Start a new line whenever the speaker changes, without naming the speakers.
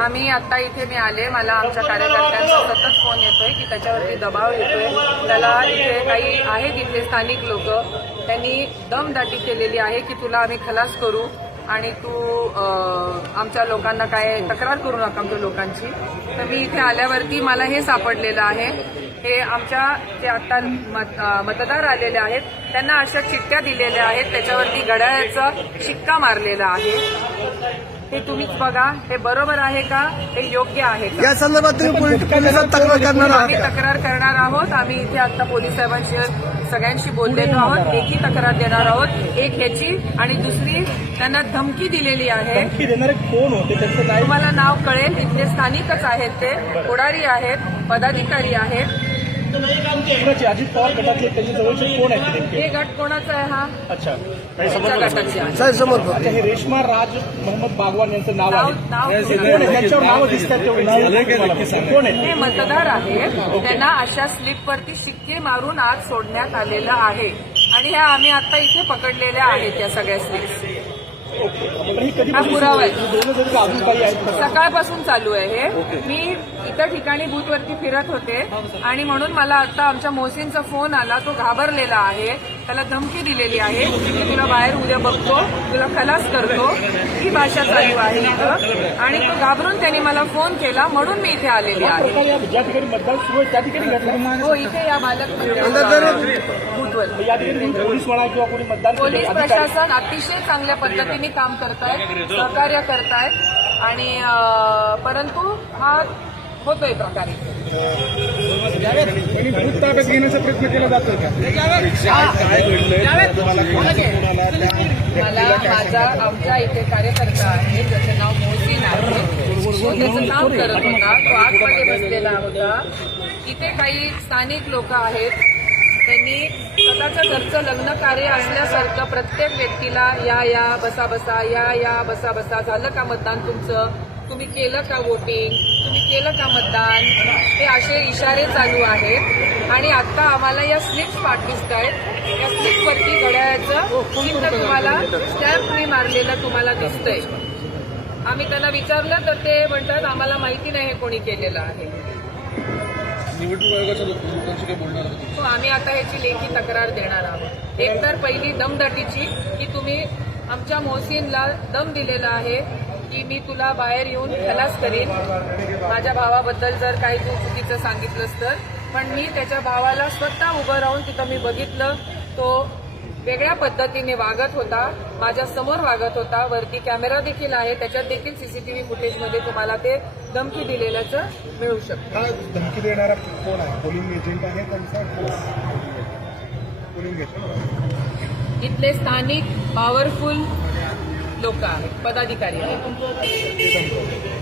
आम्ही आता इथे मी आले मला आमच्या कार्यकर्त्यांचा सतत फोन येतोय की त्याच्यावरती दबाव येतोय. त्याला इथे काही आहेत इथे स्थानिक लोक. त्यांनी दमदाटी केलेली आहे की तुला आम्ही खलास करू आणि तू आमच्या लोकांना काय तक्रार करू नका आमच्या लोकांची. तर मी इथे आल्यावरती मला हे सापडलेलं आहे. हे आमच्या जे आता मत मतदार आलेले आहेत त्यांना अशा चिठ्ठ्या दिलेल्या आहेत. त्याच्यावरती घड्याळाचा शिक्का मारलेला आहे. हे तुम्हीच बघा. हे बरोबर आहे का? हे योग्य आहे का?
या संदर्भात तुम्ही पोलीस पोलिसात तक्रार करणार
आम्ही
आहात
तक्रार करणार आहोत. आम्ही इथे आता पोलीस साहेबांशी सगळ्यांशी बोललेलो आहोत. एकही तक्रार देणार आहोत. एक ह्याची आणि दुसरी त्यांना धमकी दिलेली आहे.
धमकी देणारे कोण होते? त्यांचं
तुम्हाला नाव कळेल. इथले स्थानिकच आहेत ते. पुढारी आहेत पदाधिकारी आहेत.
अजित पवार गटातले त्यांच्या जवळचे कोण आहेत ते नेमके?
हे गट कोणाचा आहे हा?
अच्छा.
आहे.
साहेब समोर.
अच्छा हे रेश्मा राज मोहम्मद बागवान यांचं नाव
नाव-
आहे? आहे? त्यांच्यावर नावं दिसतात तेवढी. कोण आहे
हे मतदार आहेत. त्यांना अशा स्लिपवरती शिक्के मारून आत सोडण्यात आलेलं आहे. आणि ह्या आम्ही आता इथे पकडलेल्या आहेत या सगळ्या स्लिप्स
ही
हा पुरावा आहे. सकाळपासून चालू आहे हे. मी इतर ठिकाणी बूथवरती फिरत होते आणि म्हणून मला आता आमच्या मोहसिनचा फोन आला तो घाबरलेला आहे. त्याला धमकी दिलेली आहे की तुला बाहेर उद्या बघतो तुला खलास करतो. ही भाषा चालू आहे इथं. आणि तो घाबरून त्यांनी मला फोन केला म्हणून मी इथे आलेली आहे.
प्रकार या ज्या ठिकाणी मतदान सुरू आहे त्या ठिकाणी घडला
हो इथे या बालक
पोलीस
प्रशासन अतिशय चांगल्या पद्धतीने काम करतायत सहकार्य करतायत आणि परंतु हा होतोय प्रकार
ताब्यात घेण्याचा प्रयत्न केला जातोय का?
मला माझा आमच्या इथे कार्यकर्ता आहे ज्याचं नाव मोहसिन आहे. तो त्याचं काम करत होता. तो आतमध्ये बसलेला होता. इथे काही स्थानिक लोक आहेत. त्यांनी स्वतःच्या घरचं लग्न कार्य असल्यासारखं प्रत्येक व्यक्तीला या या बसा बसा या या बसा बसा झालं का मतदान तुमचं? तुम्ही केलं का वोटिंग तुम्ही केलं का मतदान? हे असे इशारे चालू आहेत. आणि आता आम्हाला या स्लिप्स पाठ दिसत आहेत या स्लिपवरती घड्याळाचं चिन्ह तुम्हाला स्टॅम्पने मारलेलं तुम्हाला दिसतंय. आम्ही त्यांना विचारलं तर ते म्हणतात आम्हाला माहिती नाही हे कोणी केलेलं आहे.
निवडणूक आयोगाच्या लोकांशी काही बोलणार
हो आम्ही आता ह्याची लेखी तक्रार देणार आहोत. एक तर पहिली दमदाटीची की तुम्ही आमच्या मोहसिनला दम दिलेला आहे की मी तुला बाहेर येऊन खलास करीन. माझ्या भावाबद्दल जर काही तू चुकीचं सांगितलंस तर. पण मी त्याच्या भावाला स्वतः उभं राहून तिथं मी बघितलं तो वेगळ्या पद्धतीने वागत होता माझ्यासमोर वागत होता वरती कॅमेरा देखील आहे त्याच्यात देखील सीसीटीव्ही फुटेजमध्ये तुम्हाला ते धमकी दिलेल्याचं मिळू शकतं.
धमकी देणारा कोण आहे? पोलिंग एजंट आहे त्यांचा? पोलिंग
इथले स्थानिक पॉवरफुल लोक आहेत पदाधिकारी आहेत.